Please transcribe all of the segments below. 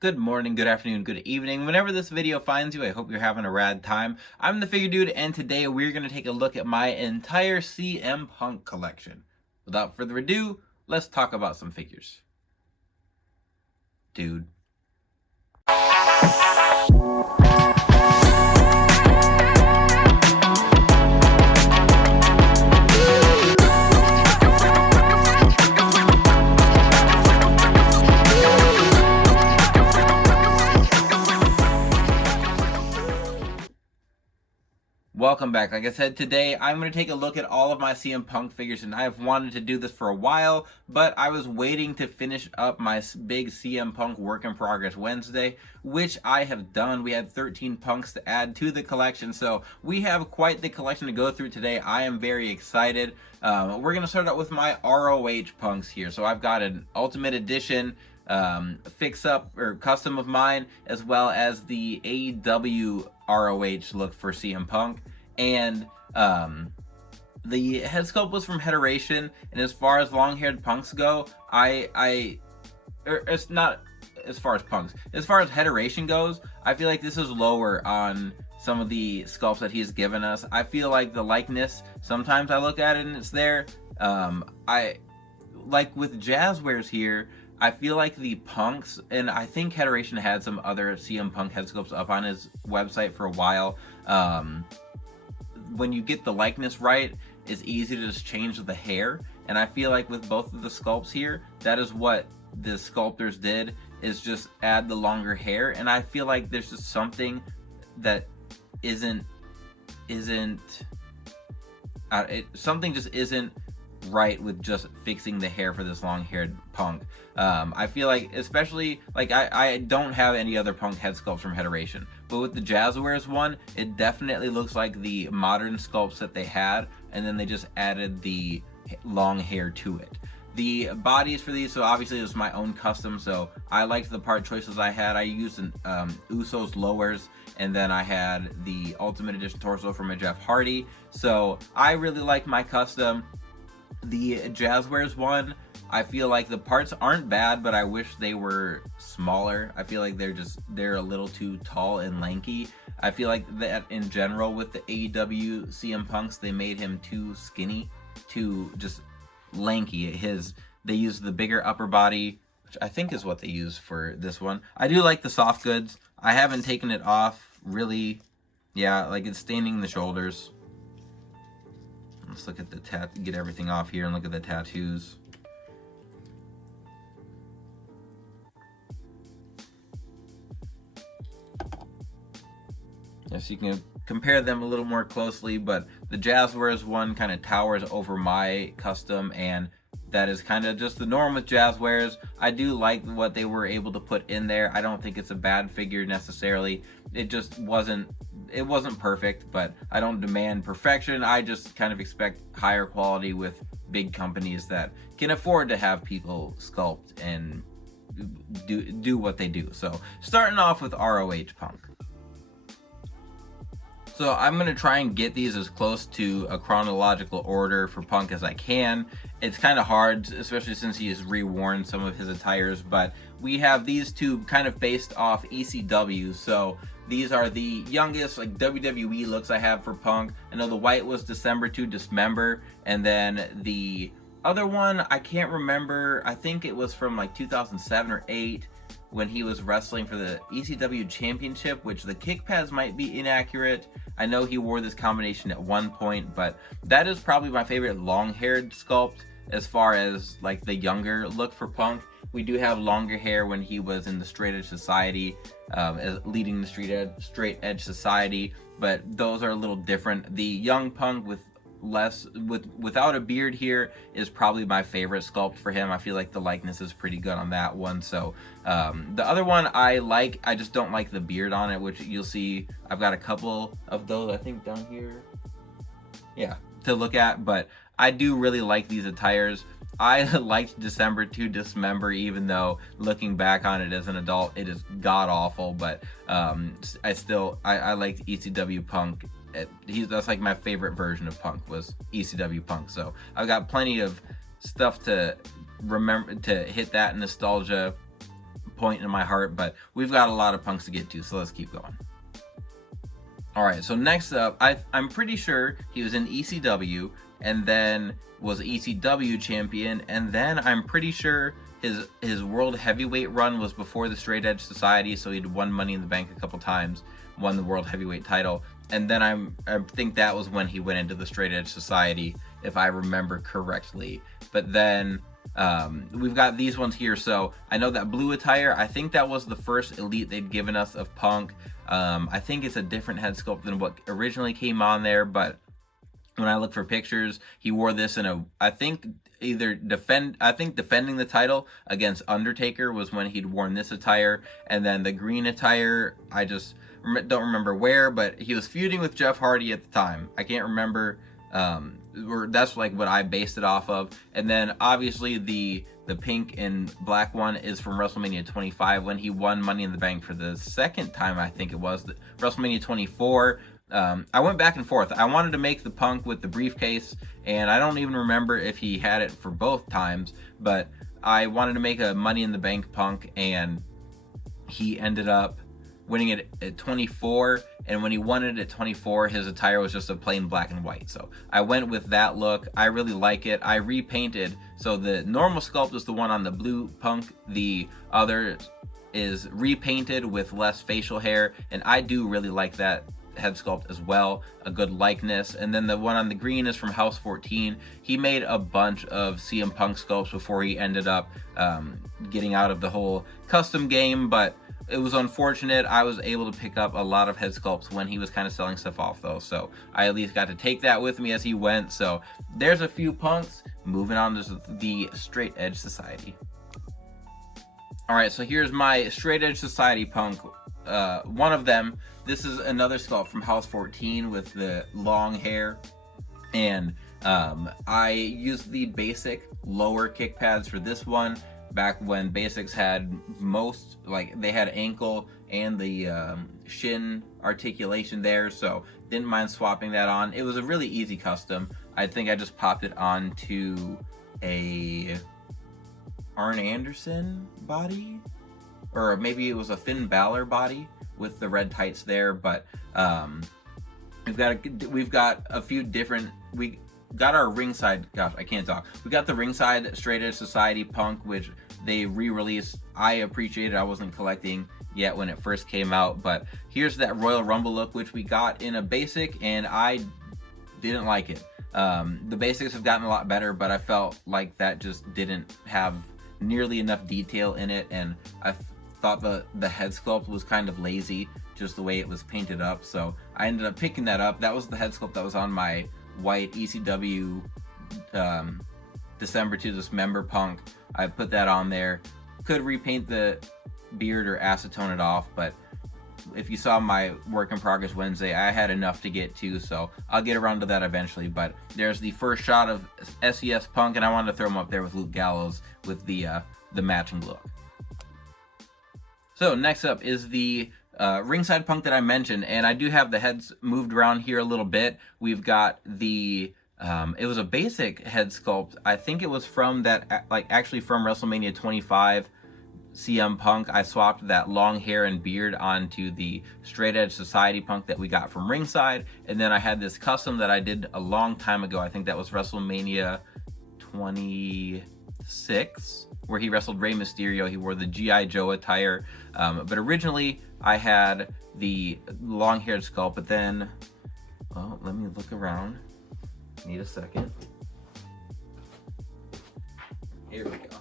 Good morning, good afternoon, good evening. Whenever this video finds you, I hope you're having a rad time. I'm the Figure Dude, and today we're going to take a look at my entire CM Punk collection. Without further ado, let's talk about some figures. Dude. Welcome back. Like I said, today I'm going to take a look at all of my CM Punk figures, and I've wanted to do this for a while, but I was waiting to finish up my big CM Punk Work in Progress Wednesday, which I have done. We had 13 Punks to add to the collection, so we have quite the collection to go through today. I am very excited. We're going to start out with my ROH Punks here. So I've got an Ultimate Edition fix-up or custom of mine, as well as the AEW ROH look for CM Punk. And the head sculpt was from Heteration, and as far as long-haired punks go, it's not as far as punks. As far as Heteration goes, I feel like this is lower on some of the sculpts that he's given us. I feel like the likeness, sometimes I look at it and it's there. I like with Jazzwares here, I feel like the punks, and I think Heteration had some other CM Punk head sculpts up on his website for a while. When you get the likeness right, it's easy to just change the hair, and I feel like with both of the sculpts here, that is what the sculptors did, is just add the longer hair. And I feel like there's just something that something just isn't right with just fixing the hair for this long-haired Punk. I feel like, especially, like, I don't have any other Punk head sculpts from Heteration, but with the Jazzwares one, it definitely looks like the modern sculpts that they had, and then they just added the long hair to it. The bodies for these, so obviously it was my own custom, so I liked the part choices I had. I used an Usos lowers, and then I had the Ultimate Edition torso from a Jeff Hardy, so I really like my custom. The Jazzwares one, I feel like the parts aren't bad, but I wish they were smaller. I feel like they're a little too tall and lanky. I feel like that in general with the AEW CM Punks, they made him too skinny, too just lanky. They used the bigger upper body, which I think is what they use for this one. I do like the soft goods. I haven't taken it off really. Yeah, like it's staining the shoulders. Let's look at the get everything off here and look at the tattoos. Yes, you can compare them a little more closely, but the Jazzwares one kind of towers over my custom, and that is kind of just the norm with Jazzwares. I do like what they were able to put in there. I don't think it's a bad figure necessarily. It just wasn't perfect, but I don't demand perfection. I just kind of expect higher quality with big companies that can afford to have people sculpt and do what they do. So starting off with ROH Punk. So I'm going to try and get these as close to a chronological order for Punk as I can. It's kind of hard, especially since he has reworn some of his attires, but we have these two kind of based off ECW. So these are the youngest like WWE looks I have for Punk. I know the white was December to Dismember, and then the other one, I can't remember. I think it was from like 2007 or 8 when he was wrestling for the ECW Championship, which the kick pads might be inaccurate. I know he wore this combination at one point, but that is probably my favorite long-haired sculpt as far as like the younger look for Punk. We do have longer hair when he was in the Straight Edge Society, leading the Straight Edge Society, but those are a little different. The young Punk without a beard here is probably my favorite sculpt for him. I feel like the likeness is pretty good on that one. So the other one I like, I just don't like the beard on it, which you'll see I've got a couple of those I think down here, yeah, to look at. But I do really like these attires. I liked December to Dismember, even though looking back on it as an adult, it is god awful. But I liked ECW Punk. That's like my favorite version of Punk was ECW Punk. So I've got plenty of stuff to remember to hit that nostalgia point in my heart, but we've got a lot of Punks to get to, so let's keep going. All right, so next up, I'm pretty sure he was in ECW and then was ECW champion, and then I'm pretty sure his world heavyweight run was before the Straight Edge Society, so he'd won Money in the Bank a couple times, won the world heavyweight title, and then I think that was when he went into the Straight Edge Society, if I remember correctly. But then we've got these ones here. So I know that blue attire, I think that was the first elite they'd given us of Punk. I think it's a different head sculpt than what originally came on there, but when I look for pictures, he wore this in defending the title against Undertaker was when he'd worn this attire, and then the green attire, I just don't remember where, but he was feuding with Jeff Hardy at the time. I can't remember, that's like what I based it off of. And then obviously the pink and black one is from WrestleMania 25 when he won Money in the Bank for the second time, I think it was. WrestleMania 24, I went back and forth. I wanted to make the Punk with the briefcase, and I don't even remember if he had it for both times, but I wanted to make a Money in the Bank Punk, and he ended up winning it at 24, and when he won it at 24, his attire was just a plain black and white. So I went with that look. I really like it. I repainted, so the normal sculpt is the one on the blue Punk, the other is repainted with less facial hair, and I do really like that head sculpt as well, a good likeness. And then the one on the green is from House 14. He made a bunch of CM Punk sculpts before he ended up getting out of the whole custom game, but it was unfortunate. I was able to pick up a lot of head sculpts when he was kind of selling stuff off though, so I at least got to take that with me as he went. So there's a few Punks. Moving on to the Straight Edge Society. All right, so here's my Straight Edge Society Punk. One of them, this is another sculpt from House 14 with the long hair, and I used the basic lower kick pads for this one back when basics had most, like they had ankle and the shin articulation there, so didn't mind swapping that on. It was a really easy custom. I think I just popped it onto a Arn Anderson body, or maybe it was a Finn Balor body with the red tights there. But we've got a few different, we got our ringside, gosh, I can't talk. We got the ringside Straight Edge Society Punk, which they re-released. I appreciate it. I wasn't collecting yet when it first came out, but here's that Royal Rumble look, which we got in a basic, and I didn't like it. The basics have gotten a lot better, but I felt like that just didn't have nearly enough detail in it, and I thought the head sculpt was kind of lazy, just the way it was painted up, so I ended up picking that up. That was the head sculpt that was on my white ECW December to Dismember Punk. I put that on there. Could repaint the beard or acetone it off, but if you saw my work in progress Wednesday, I had enough to get to, so I'll get around to that eventually. But there's the first shot of SES Punk, and I wanted to throw him up there with Luke Gallows with the matching look. So next up is the ringside Punk that I mentioned, and I do have the heads moved around here a little bit. We've got the it was a basic head sculpt. I think it was from that, like actually from WrestleMania 25 CM Punk. I swapped that long hair and beard onto the Straight Edge Society Punk that we got from ringside, and then I had this custom that I did a long time ago. I think that was WrestleMania 26, where he wrestled Rey Mysterio. He wore the G.I. Joe attire, but originally I had the long-haired sculpt, but then, well, let me look around. Need a second. Here we go.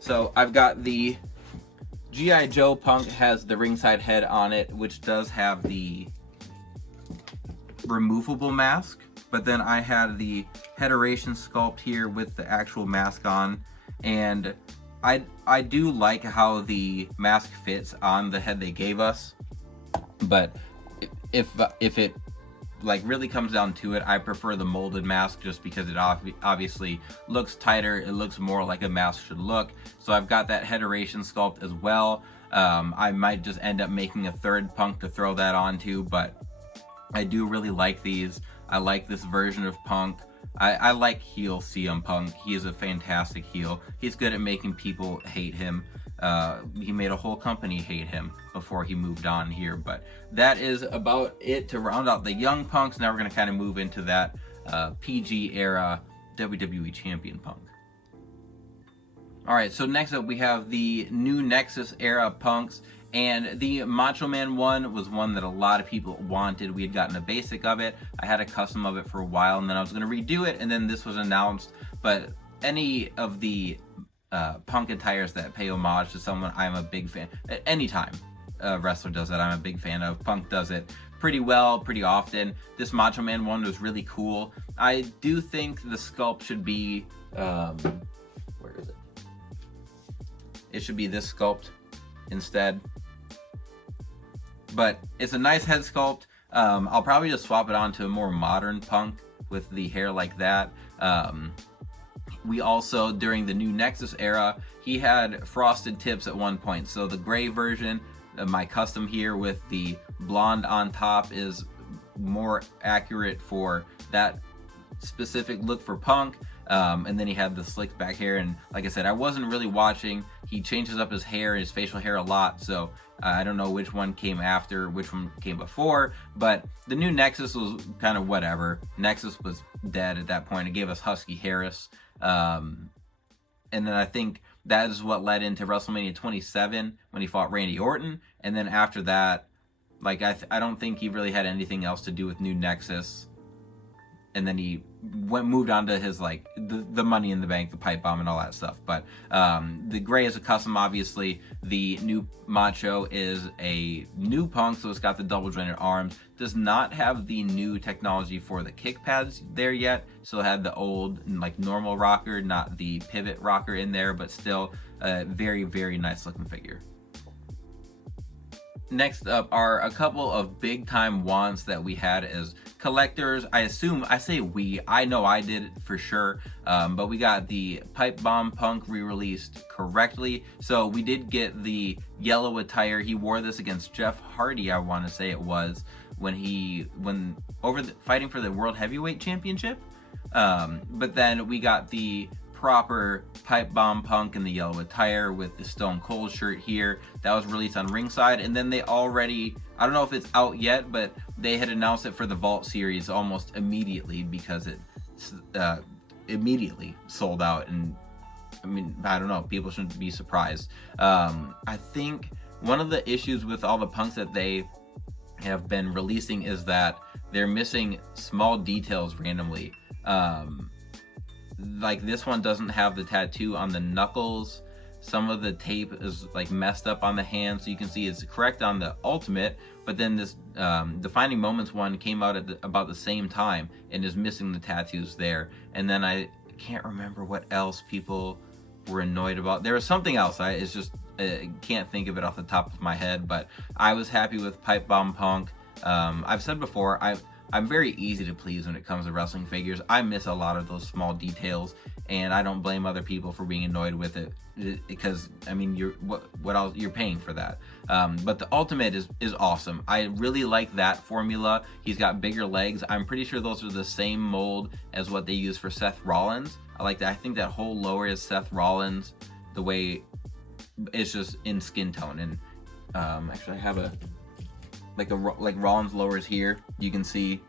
So I've got the G.I. Joe Punk has the ringside head on it, which does have the removable mask, but then I had the Heteration sculpt here with the actual mask on, and I do like how the mask fits on the head they gave us, but if it like really comes down to it, I prefer the molded mask just because it obviously looks tighter. It looks more like a mask should look. So I've got that Heteration sculpt as well. I might just end up making a third Punk to throw that onto, but I do really like these. I like this version of Punk. I like heel CM Punk. He is a fantastic heel. He's good at making people hate him. He made a whole company hate him before he moved on here. But that is about it to round out the young Punks. Now we're going to kind of move into that PG era WWE champion Punk. Alright, so next up we have the new Nexus era Punks, and the Macho Man one was one that a lot of people wanted. We had gotten a basic of it, I had a custom of it for a while, and then I was going to redo it, and then this was announced. But any of the Punk attires that pay homage to someone, I'm a big fan. At any time a wrestler does that, I'm a big fan of. Punk does it pretty well, pretty often. This Macho Man one was really cool. I do think the sculpt should be, where is it? It should be this sculpt instead. But it's a nice head sculpt. I'll probably just swap it on to a more modern Punk with the hair like that. We also, during the new Nexus era, he had frosted tips at one point. So the gray version, my custom here with the blonde on top, is more accurate for that specific look for Punk. And then he had the slicked back hair, and like I said, I wasn't really watching. He changes up his hair, his facial hair a lot, so I don't know which one came after, which one came before, but the new Nexus was kind of whatever. Nexus was dead at that point. It gave us Husky Harris, and then I think that is what led into WrestleMania 27 when he fought Randy Orton, and then after that, like I don't think he really had anything else to do with new Nexus. And then he moved on to his, like, the Money in the Bank, the pipe bomb, and all that stuff. But the gray is a custom, obviously. The new Macho is a new Punk, so it's got the double jointed arms. Does not have the new technology for the kick pads there yet. Still had the old, like, normal rocker, not the pivot rocker in there, but still a very, very nice looking figure. Next up are a couple of big time wants that we had as collectors. I know I did for sure, but we got the Pipe Bomb Punk re-released correctly. So we did get the yellow attire. He wore this against Jeff Hardy, I want to say it was, fighting for the World Heavyweight Championship. But then we got the proper Pipe Bomb Punk in the yellow attire with the Stone Cold shirt here. That was released on Ringside, and then they already, I don't know if it's out yet, but they had announced it for the Vault series almost immediately because it immediately sold out. And I mean, I don't know, people shouldn't be surprised. I think one of the issues with all the Punks that they have been releasing is that they're missing small details randomly. Like this one doesn't have the tattoo on the knuckles. Some of the tape is like messed up on the hand, so you can see it's correct on the Ultimate, but then this Defining Moments one came out at about the same time and is missing the tattoos there. And then I can't remember what else people were annoyed about. There was something else. I can't think of it off the top of my head, but I was happy with Pipe Bomb Punk. I've said before, I'm very easy to please when it comes to wrestling figures. I miss a lot of those small details, and I don't blame other people for being annoyed with it because I mean, what else, you're paying for that. But the Ultimate is awesome. I really like that formula. He's got bigger legs. I'm pretty sure those are the same mold as what they use for Seth Rollins. I like that. I think that whole lower is Seth Rollins. The way it's just in skin tone, and actually I have like Rollins lowers here, you can see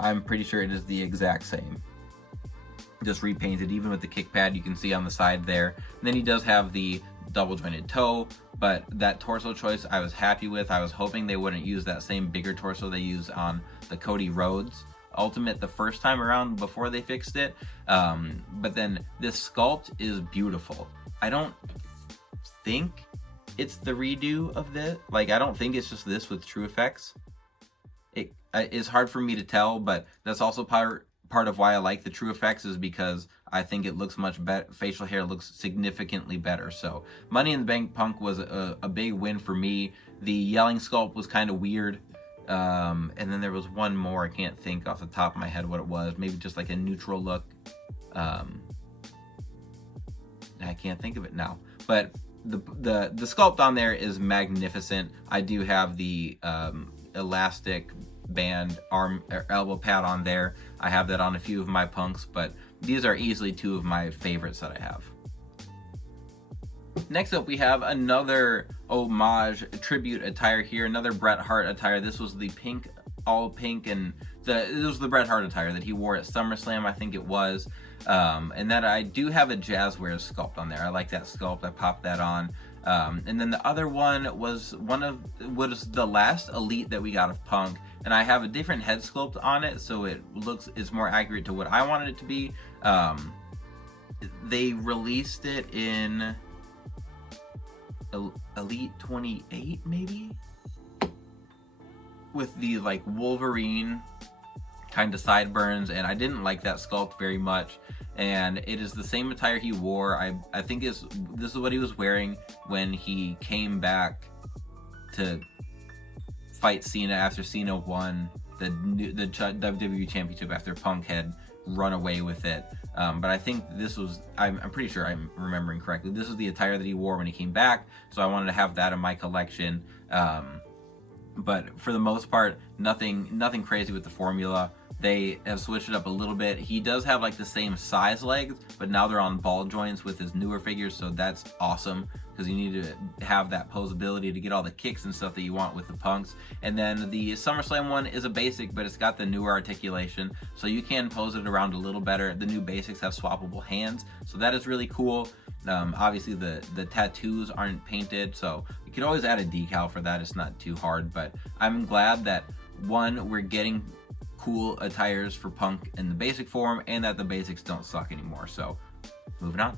I'm pretty sure it is the exact same, just repainted. Even with the kick pad, you can see on the side there. And then he does have the double jointed toe, but that torso choice I was happy with. I was hoping they wouldn't use that same bigger torso they used on the Cody Rhodes Ultimate the first time around before they fixed it. But then this sculpt is beautiful. I don't think it's the redo of this. Like, I don't think it's just this with True Effects. It's hard for me to tell, but that's also part of why I like the True Effects, is because I think it looks much better. Facial hair looks significantly better. So Money in the Bank Punk was a big win for me. The yelling sculpt was kind of weird. And then there was one more. I can't think off the top of my head what it was. Maybe just like a neutral look. I can't think of it now. But the sculpt on there is magnificent. I do have the elastic band arm or elbow pad on there. I have that on a few of my Punks, but these are easily two of my favorites that I have. Next up, we have another homage tribute attire here, another Bret Hart attire. This was the pink, all pink, and this was the Bret Hart attire that he wore at SummerSlam, I think it was. And then I do have a Jazzwares sculpt on there. I like that sculpt. I popped that on. And then the other one was the last Elite that we got of Punk, and I have a different head sculpt on it, so it's more accurate to what I wanted it to be. They released it in Elite 28 maybe, with the like Wolverine kind of sideburns, and I didn't like that sculpt very much. And it is the same attire he wore. I think this is what he was wearing when he came back to fight Cena after Cena won the WWE Championship after Punk had run away with it. But I think this was, I'm pretty sure I'm remembering correctly, this was the attire that he wore when he came back, so I wanted to have that in my collection. But for the most part, nothing crazy with the formula. They have switched it up a little bit. He does have like the same size legs, but now they're on ball joints with his newer figures, so that's awesome, because you need to have that posability to get all the kicks and stuff that you want with the Punks. And then the SummerSlam one is a basic, but it's got the newer articulation, so you can pose it around a little better. The new basics have swappable hands, so that is really cool. Obviously the tattoos aren't painted, so you could always add a decal for that. It's not too hard, but I'm glad that, one, we're getting cool attires for Punk in the basic form, and that the basics don't suck anymore. So moving on.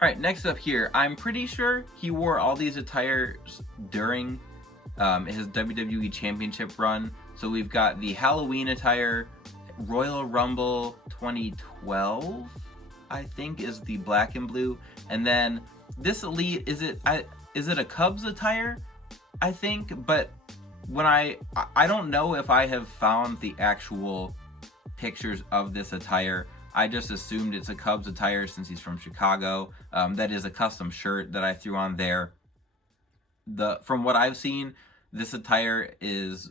Alright, next up here, I'm pretty sure he wore all these attires during his WWE Championship run. So we've got the Halloween attire, Royal Rumble 2012, I think, is the black and blue. And then this Elite, is it a Cubs attire, I think? But when I don't know if I have found the actual pictures of this attire. I just assumed it's a Cubs attire since he's from Chicago. That is a custom shirt that I threw on there. From what I've seen, this attire is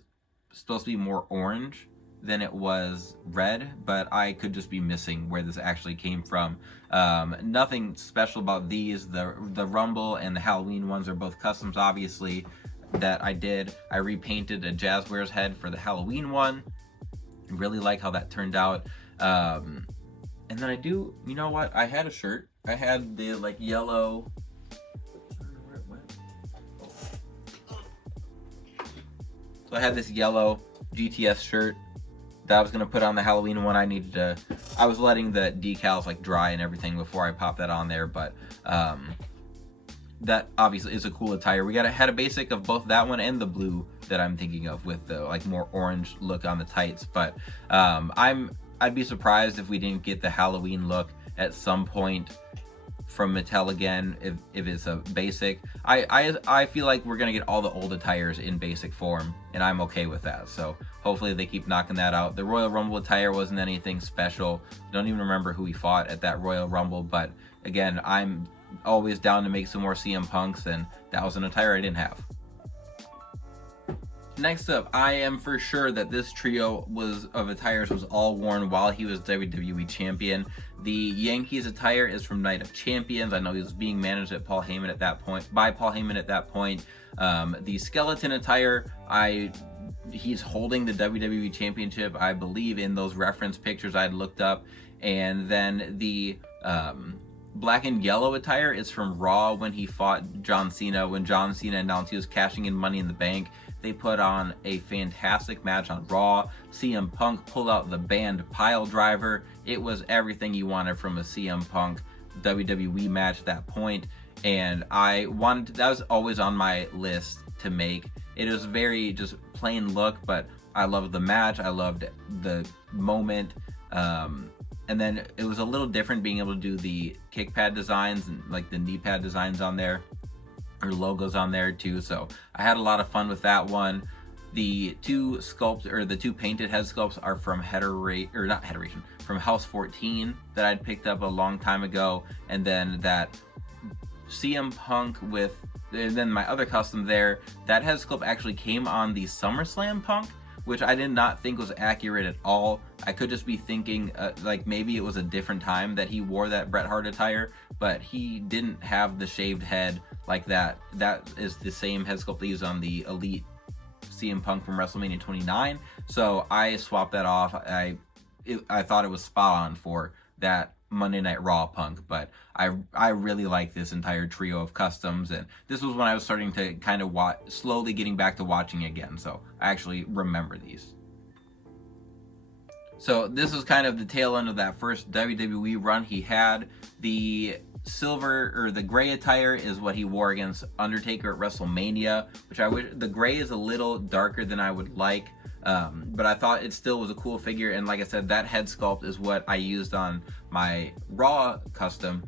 supposed to be more orange than it was red, but I could just be missing where this actually came from. Nothing special about these. The Rumble and the Halloween ones are both customs, obviously, that I did. I repainted a Jazzwares head for the Halloween one. Really like how that turned out. And then you know what? I had a shirt. I had the like yellow. So I had this yellow GTS shirt that I was gonna put on the Halloween one. I was letting the decals like dry and everything before I popped that on there, but that obviously is a cool attire. We had a basic of both that one and the blue that I'm thinking of with the like more orange look on the tights. But I'd be surprised if we didn't get the Halloween look at some point from Mattel again, if it's a basic. I feel like we're gonna get all the old attires in basic form, and I'm okay with that. So hopefully they keep knocking that out. The Royal Rumble attire wasn't anything special. I don't even remember who we fought at that Royal Rumble, but again, I'm always down to make some more CM Punks, and that was an attire I didn't have. Next up, I am for sure that this trio of attires was all worn while he was WWE Champion. The Yankees attire is from Night of Champions. I know he was being managed by Paul Heyman at that point. The skeleton attire, he's holding the WWE Championship, I believe, in those reference pictures I'd looked up. And then the black and yellow attire is from Raw when he fought John Cena. When John Cena announced he was cashing in Money in the Bank, they put on a fantastic match on Raw. CM Punk pulled out the banned pile driver. It was everything you wanted from a CM Punk WWE match at that point. And that was always on my list to make. It was very just plain look, but I loved the match. I loved the moment. And then it was a little different being able to do the kick pad designs and like the knee pad designs on there, or logos on there too. So I had a lot of fun with that one. The two painted head sculpts are from from House 14 that I'd picked up a long time ago. And then that CM Punk and then my other custom there, that head sculpt actually came on the SummerSlam Punk, which I did not think was accurate at all. I could just be thinking like maybe it was a different time that he wore that Bret Hart attire, but he didn't have the shaved head like that. That is the same head sculpt they used on the Elite CM Punk from WrestleMania 29. So I swapped that off. I thought it was spot on for that Monday Night Raw Punk, but I really like this entire trio of customs, and this was when I was starting to kind of slowly getting back to watching again, so I actually remember these. So this was kind of the tail end of that first WWE run he had. The silver or the gray attire is what he wore against Undertaker at WrestleMania, which I wish the gray is a little darker than I would like. But I thought it still was a cool figure, and like I said, that head sculpt is what I used on my Raw custom.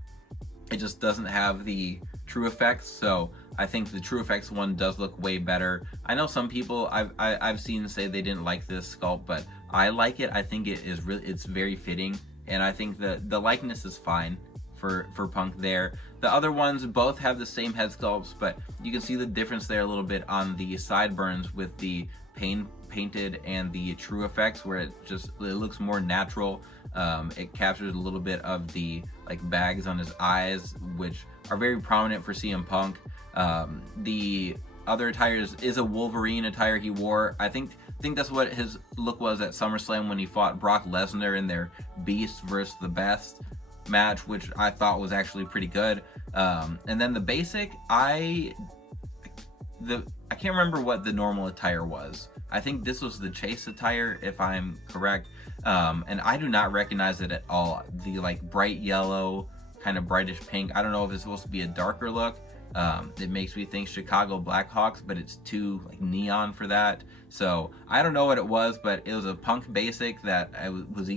It just doesn't have the True Effects, so I think the True Effects one does look way better. I know some people I've seen say they didn't like this sculpt, but I like it. I think it's very fitting, and I think the likeness is fine for Punk there. The other ones both have the same head sculpts, but you can see the difference there a little bit on the sideburns with the painted and the True Effects, where it looks more natural. It captures a little bit of the like bags on his eyes, which are very prominent for CM Punk. The other attire is a Wolverine attire he wore. I think that's what his look was at SummerSlam when he fought Brock Lesnar in their Beast versus the Best match, which I thought was actually pretty good. And then the basic, I can't remember what the normal attire was. I think this was the Chase attire, if I'm correct. And I do not recognize it at all. The like bright yellow, kind of brightish pink. I don't know if it's supposed to be a darker look. It makes me think Chicago Blackhawks, but it's too like neon for that. So I don't know what it was, but it was a Punk basic that was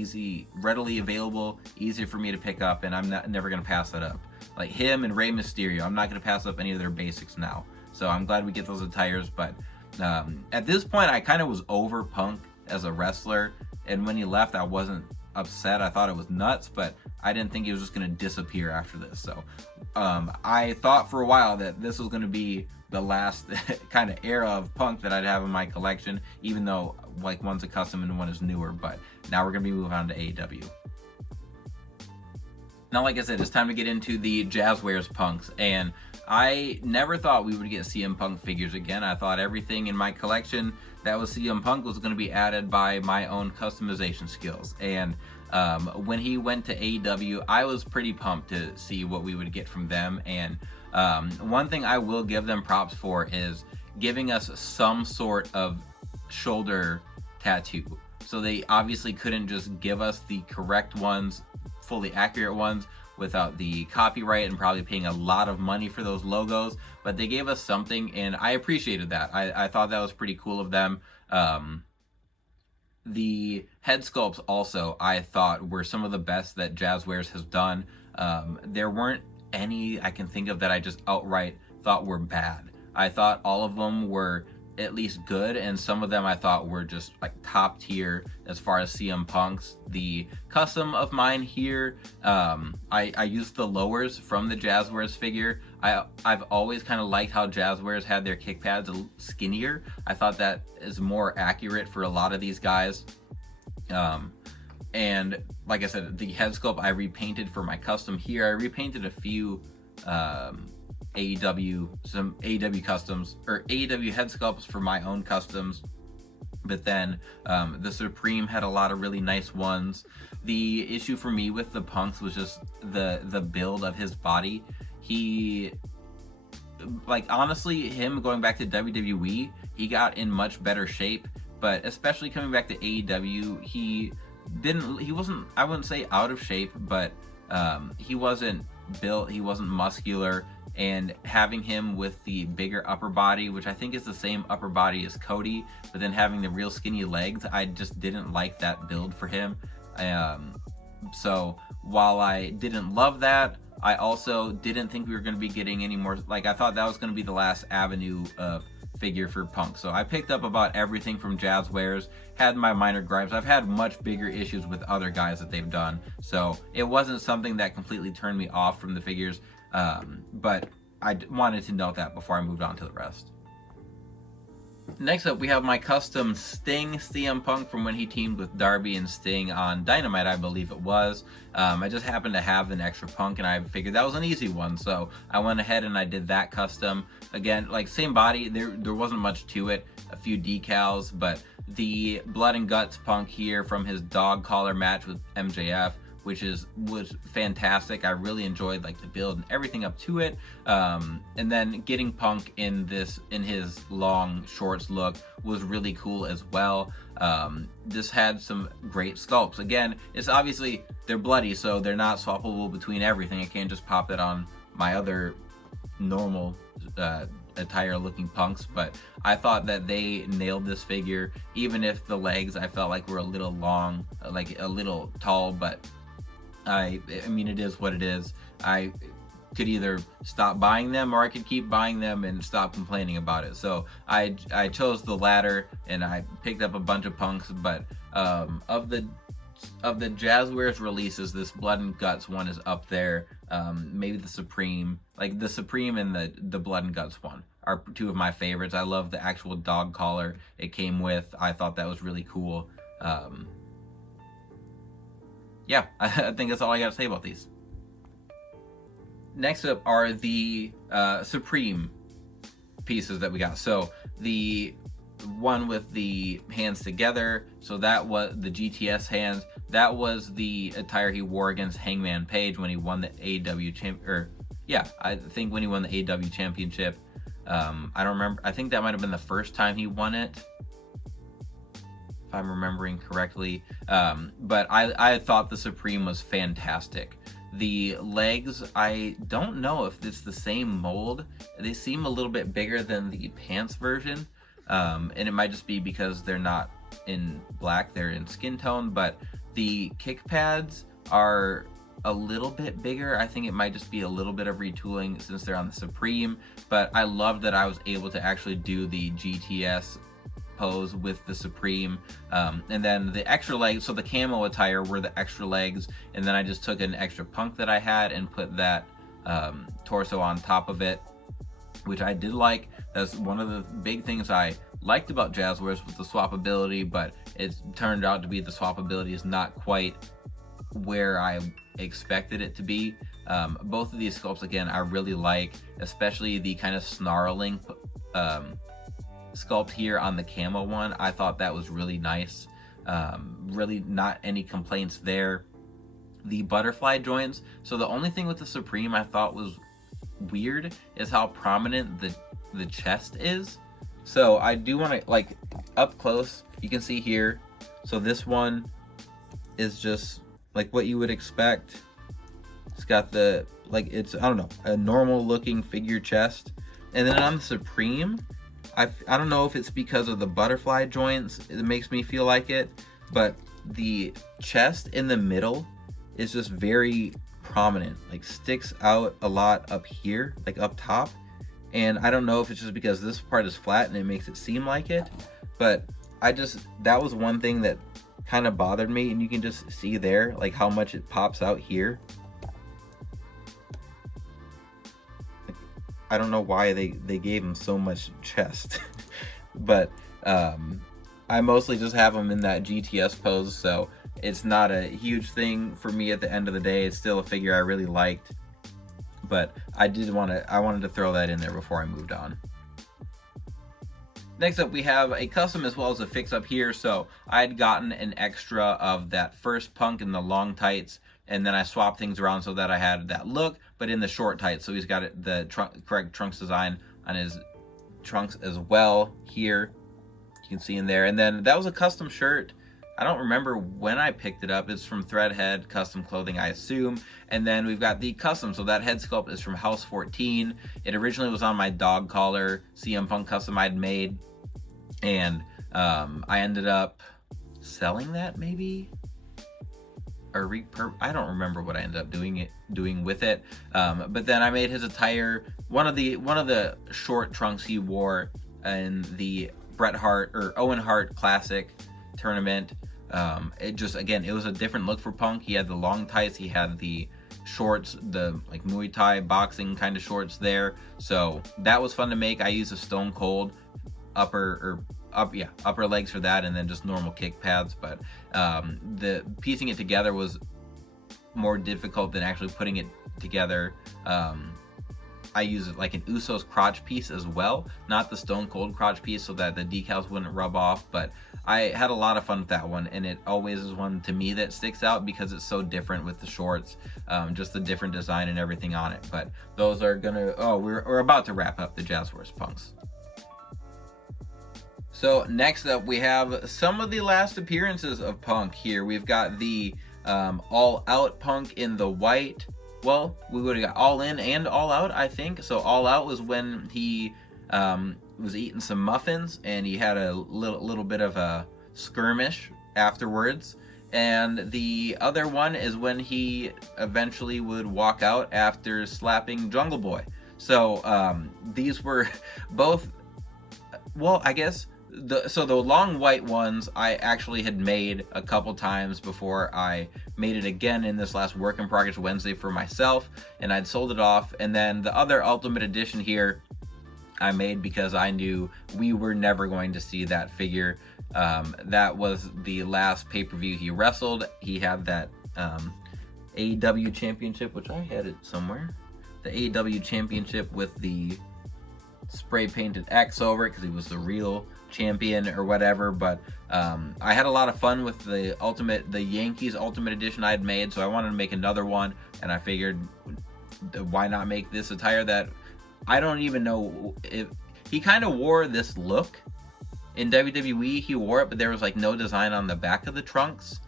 readily available, easy for me to pick up, and I'm never gonna pass that up. Like him and Rey Mysterio, I'm not gonna pass up any of their basics now. So I'm glad we get those attires, but at this point I kind of was over Punk as a wrestler, and when he left I wasn't upset. I thought it was nuts, but I didn't think he was just going to disappear after this. So I thought for a while that this was going to be the last kind of era of Punk that I'd have in my collection, even though like one's a custom and one is newer. But now we're going to be moving on to AEW. Now, like I said, it's time to get into the Jazzwares Punks, and I never thought we would get CM Punk figures again. I thought everything in my collection that was CM Punk was going to be added by my own customization skills. And when he went to AEW, I was pretty pumped to see what we would get from them. And one thing I will give them props for is giving us some sort of shoulder tattoo. So they obviously couldn't just give us the correct ones, fully accurate ones, without the copyright and probably paying a lot of money for those logos, but they gave us something, and I appreciated that. I thought that was pretty cool of them. The head sculpts also I thought were some of the best that Jazzwares has done. There weren't any I can think of that I just outright thought were bad. I thought all of them were at least good, and some of them I thought were just like top tier as far as CM Punk's. The custom of mine here, I used the lowers from the Jazzwares figure. I've always kind of liked how Jazzwares had their kick pads a little skinnier. I thought that is more accurate for a lot of these guys. And like I said, the head sculpt I repainted for my custom here. I repainted a few some AEW customs, or AEW head sculpts for my own customs, but then the Supreme had a lot of really nice ones. The issue for me with the Punks was just the build of his body. He, like, honestly, him going back to WWE, he got in much better shape, but especially coming back to AEW, he wasn't, I wouldn't say out of shape, but he wasn't built, he wasn't muscular. And having him with the bigger upper body, which I think is the same upper body as Cody, but then having the real skinny legs, I just didn't like that build for him. So while I didn't love that, I also didn't think we were going to be getting any more. Like, I thought that was going to be the last avenue of figure for Punk. So I picked up about everything from Jazzwares, had my minor gripes. I've had much bigger issues with other guys that they've done, so it wasn't something that completely turned me off from the figures. But I wanted to note that before I moved on to the rest. Next up, we have my custom Sting CM Punk from when he teamed with Darby and Sting on Dynamite, I believe it was. I just happened to have an extra Punk, and I figured that was an easy one, so I went ahead and I did that custom. Again, like same body, there wasn't much to it, a few decals, but the Blood and Guts Punk here from his dog collar match with MJF, which was fantastic. I really enjoyed like the build and everything up to it. And then getting Punk in his long shorts look was really cool as well. This had some great sculpts. Again, it's obviously they're bloody, so they're not swappable between everything. I can't just pop it on my other normal attire looking Punks, but I thought that they nailed this figure, even if the legs I felt like were a little long, like a little tall, but I mean, it is what it is. I could either stop buying them or I could keep buying them and stop complaining about it. So I chose the latter, and I picked up a bunch of Punks, but of the Jazzwares releases, this Blood and Guts one is up there. Maybe the Supreme, like the Supreme and the Blood and Guts one are two of my favorites. I love the actual dog collar it came with. I thought that was really cool. Yeah, I think that's all I got to say about these. Next up are the Supreme pieces that we got. So the one with the hands together, so that was the GTS hands. That was the attire he wore against Hangman Page when he won the AEW I think when he won the AEW championship. I don't remember. I think that might have been the first time he won it, if I'm remembering correctly. But I thought the Supreme was fantastic. The legs, I don't know if it's the same mold. They seem a little bit bigger than the pants version. And it might just be because they're not in black, they're in skin tone, but the kick pads are a little bit bigger. I think it might just be a little bit of retooling since they're on the Supreme, but I love that I was able to actually do the GTS pose with the Supreme. And then the extra legs, so the camo attire were the extra legs, and then I just took an extra Punk that I had and put that torso on top of it, which I did like. That's one of the big things I liked about Jazzwares was the swappability, but it turned out to be the swappability is not quite where I expected it to be. Both of these sculpts, again, I really like, especially the kind of snarling sculpt here on the camo one. I thought that was really nice. Really not any complaints there. The butterfly joints, so the only thing with the Supreme I thought was weird is how prominent the chest is. So I do want to, like, up close, you can see here, so this one is just like what you would expect. It's got the, like, it's, I don't know, a normal looking figure chest. And then on the Supreme, I don't know if it's because of the butterfly joints, it makes me feel like it, but the chest in the middle is just very prominent, like sticks out a lot up here, like up top. And I don't know if it's just because this part is flat and it makes it seem like it, but that was one thing that kind of bothered me. And you can just see there, like, how much it pops out here. I don't know why they gave him so much chest, but I mostly just have him in that GTS pose, so it's not a huge thing for me at the end of the day. It's still a figure I really liked, but I wanted to throw that in there before I moved on. Next up, we have a custom as well as a fix up here. So I had gotten an extra of that first Punk in the long tights, and then I swapped things around so that I had that look, but in the short tights. So he's got the correct trunks design on his trunks as well here. You can see in there. And then that was a custom shirt. I don't remember when I picked it up. It's from Threadhead Custom Clothing, I assume. And then we've got the custom. So that head sculpt is from House 14. It originally was on my dog collar CM Punk custom I'd made. And I ended up selling that, maybe? Or I don't remember what I ended up doing with it. But then I made his attire, one of the short trunks he wore in the Bret Hart or Owen Hart Classic tournament. It just, again, it was a different look for Punk. He had the long tights, he had the shorts, the like Muay Thai boxing kind of shorts there. So that was fun to make. I used a Stone Cold upper legs for that, and then just normal kick pads. But the piecing it together was more difficult than actually putting it together. I use it like an Usos crotch piece as well, not the Stone Cold crotch piece, so that the decals wouldn't rub off. But I had a lot of fun with that one, and it always is one to me that sticks out because it's so different with the shorts, just the different design and everything on it. But those are gonna, we're about to wrap up the Jazzwares punks. So next up, we have some of the last appearances of Punk here. We've got the All Out Punk in the white. Well, we would have got All In and All Out, I think. So All Out was when he was eating some muffins, and he had a little bit of a skirmish afterwards. And the other one is when he eventually would walk out after slapping Jungle Boy. So these were both, well, I guess, the long white ones I actually had made a couple times before I made it again in this last Work in Progress Wednesday for myself, and I'd sold it off. And then the other Ultimate Edition here I made because I knew we were never going to see that figure. That was the last pay-per-view he wrestled. He had that AEW championship, which I had it somewhere. The AEW championship with the spray painted X over it because he was the real champion or whatever. But I had a lot of fun with the Yankees Ultimate Edition I had made, so I wanted to make another one, and I figured why not make this attire that I don't even know if he kind of wore this look in WWE. He wore it, but there was like no design on the back of the trunks,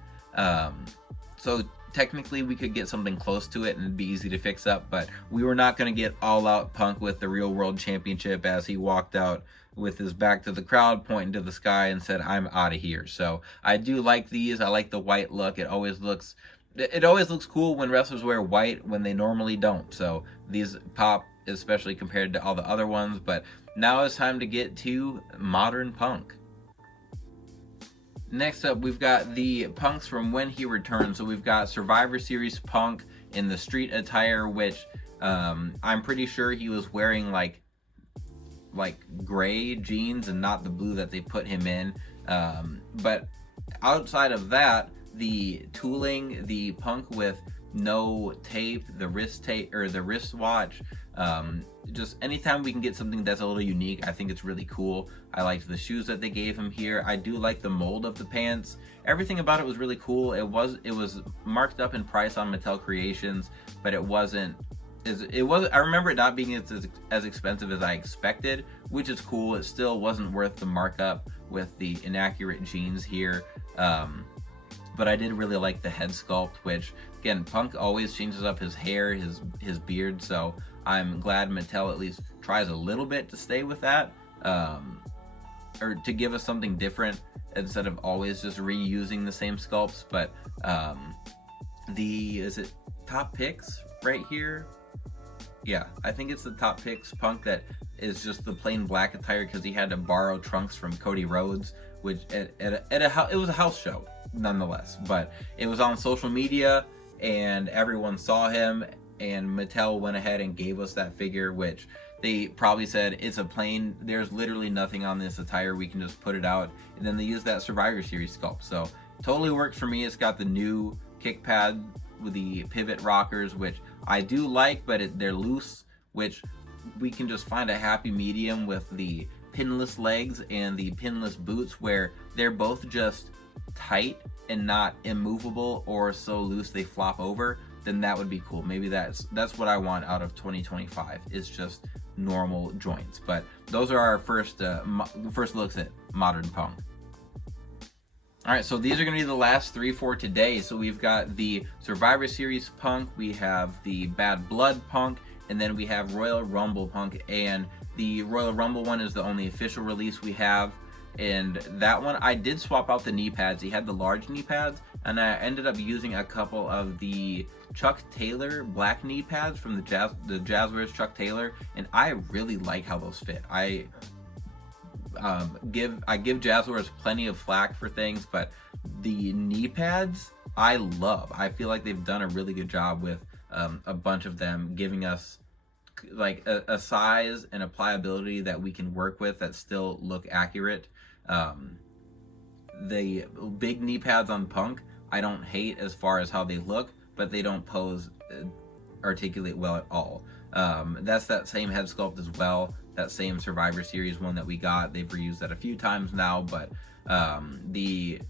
so technically we could get something close to it and it'd be easy to fix up. But we were not going to get All Out Punk with the Real World Championship as he walked out with his back to the crowd, pointing to the sky, and said, "I'm out of here." So I do like these. I like the white look. It always looks cool when wrestlers wear white when they normally don't. So these pop, especially compared to all the other ones. But now it's time to get to modern Punk. Next up, we've got the Punks from when he returned. So we've got Survivor Series Punk in the street attire, which I'm pretty sure he was wearing like gray jeans and not the blue that they put him in. But outside of that, the tooling, the Punk with no tape, the wrist tape or the wristwatch, just anytime we can get something that's a little unique, I think it's really cool. I liked the shoes that they gave him here. I do like the mold of the pants. Everything about it was really cool. It was marked up in price on Mattel Creations, but it wasn't. I remember it not being as expensive as I expected, which is cool. It still wasn't worth the markup with the inaccurate jeans here. But I did really like the head sculpt, which, again, Punk always changes up his hair, his beard, so I'm glad Mattel at least tries a little bit to stay with that, or to give us something different instead of always just reusing the same sculpts. But is it Top Picks right here? Yeah, I think it's the Top Picks Punk that is just the plain black attire because he had to borrow trunks from Cody Rhodes, which it was a house show nonetheless, but it was on social media and everyone saw him, and Mattel went ahead and gave us that figure, which they probably said it's a plain, there's literally nothing on this attire, we can just put it out. And then they used that Survivor Series sculpt, so totally works for me. It's got the new kick pad with the pivot rockers, which I do like, but they're loose, which we can just find a happy medium with the pinless legs and the pinless boots, where they're both just tight and not immovable or so loose they flop over. Then that would be cool. Maybe that's what I want out of 2025, is just normal joints. But those are our first looks at modern Punk. Alright, so these are going to be the last three for today. So we've got the Survivor Series Punk, we have the Bad Blood Punk, and then we have Royal Rumble Punk. And the Royal Rumble one is the only official release we have. And that one, I did swap out the knee pads. He had the large knee pads, and I ended up using a couple of the Chuck Taylor black knee pads from the Jazzwares Chuck Taylor, and I really like how those fit. I give Jazzwares plenty of flack for things, but the knee pads I love. I feel like they've done a really good job with a bunch of them, giving us like a size and a pliability that we can work with that still look accurate. The big knee pads on Punk, I don't hate as far as how they look, but they don't pose articulate well at all. That's that same head sculpt as well, that same Survivor Series one that we got. They've reused that a few times now, but the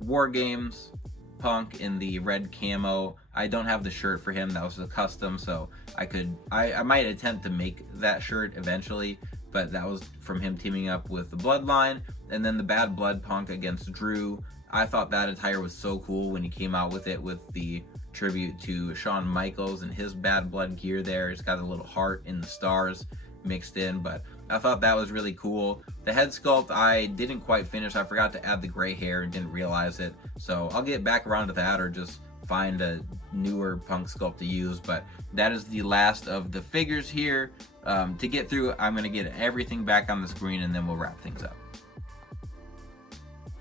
War Games Punk in the red camo, I don't have the shirt for him. That was a custom, so I might attempt to make that shirt eventually, but that was from him teaming up with the Bloodline. And then the Bad Blood Punk against Drew, I thought that attire was so cool when he came out with it, with the tribute to Shawn Michaels and his Bad Blood gear there. It's got a little heart in the stars mixed in, but I thought that was really cool. The head sculpt I didn't quite finish. I forgot to add the gray hair and didn't realize it, so I'll get back around to that or just find a newer Punk sculpt to use. But that is the last of the figures here. To get through, I'm going to get everything back on the screen and then we'll wrap things up.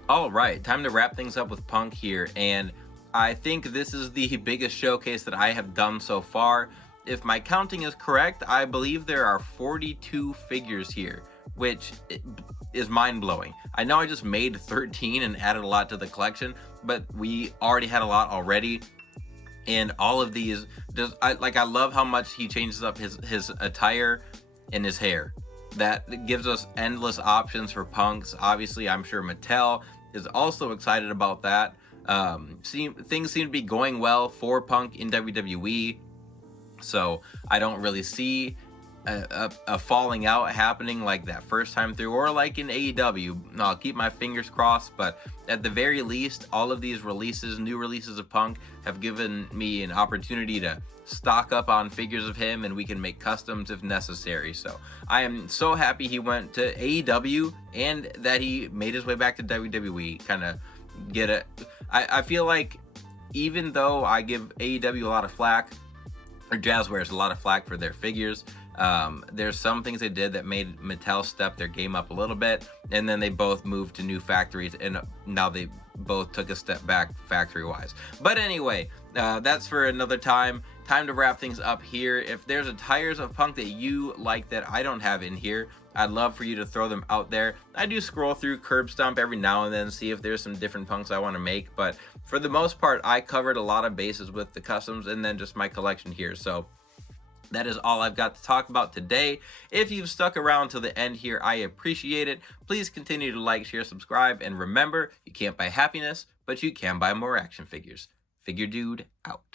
All right, time to wrap things up with Punk here, and I think this is the biggest showcase that I have done so far. If my counting is correct, I believe there are 42 figures here, which is mind-blowing. I know I just made 13 and added a lot to the collection, but we already had a lot already. And all of these, I love how much he changes up his attire and his hair. That gives us endless options for Punks. Obviously, I'm sure Mattel is also excited about that. Things seem to be going well for Punk in WWE, so I don't really see a falling out happening like that first time through, or like in AEW. I'll keep my fingers crossed, but at the very least, all of these releases, new releases of Punk, have given me an opportunity to stock up on figures of him, and we can make customs if necessary. So I am so happy he went to AEW and that he made his way back to WWE. Kind of get it. I feel like even though I give AEW a lot of flack, or Jazzwares a lot of flack for their figures, there's some things they did that made Mattel step their game up a little bit, and then they both moved to new factories, and now they both took a step back factory-wise. But anyway, that's for another time. Time to wrap things up here. If there's attires of Punk that you like that I don't have in here, I'd love for you to throw them out there. I do scroll through Curb Stomp every now and then, see if there's some different Punks I want to make, but for the most part, I covered a lot of bases with the customs and then just my collection here. So that is all I've got to talk about today. If you've stuck around till the end here, I appreciate it. Please continue to like, share, subscribe, and remember, you can't buy happiness, but you can buy more action figures. Figure Dude out.